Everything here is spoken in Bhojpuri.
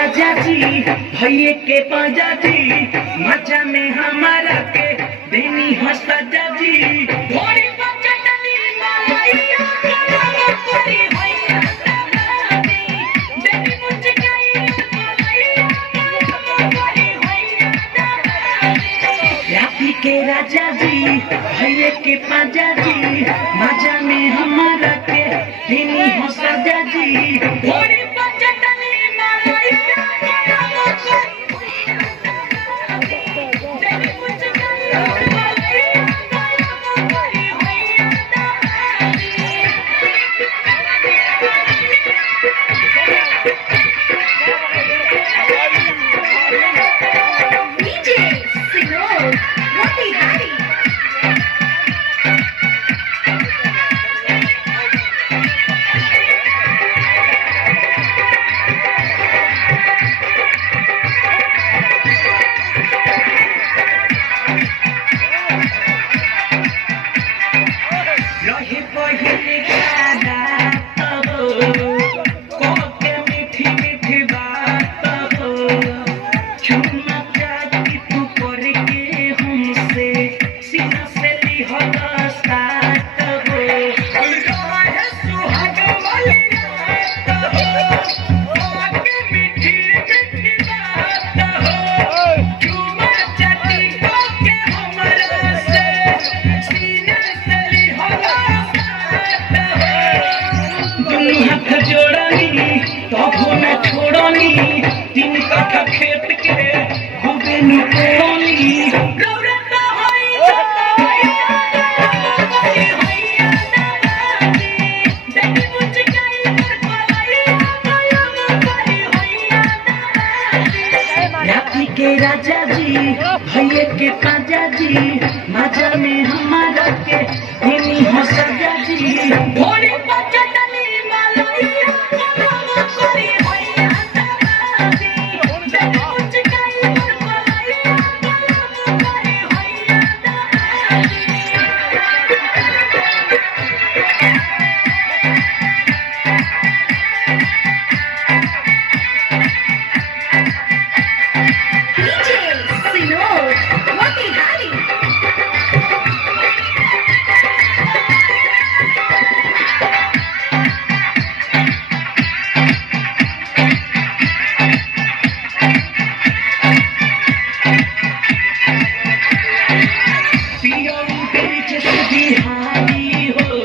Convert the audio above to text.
राजा जी भैये के पाजा जी मजा में हमारा के देनी हो सजा जी थोड़ी बचतनी मालैया करी भैया देवी मुझकाई मालैया करी भैया राती के राजा जी भैये के पाजा जी मजा में हमारा के देनी हो सजा जी थोड़ी तीन कट्ठा खेत के खूबे नुकोनी गौरता होई देवी मुझकाई राती के राजा जी भैये के पाजा जी मजा में हमारा के देनी हो सजा जी भोली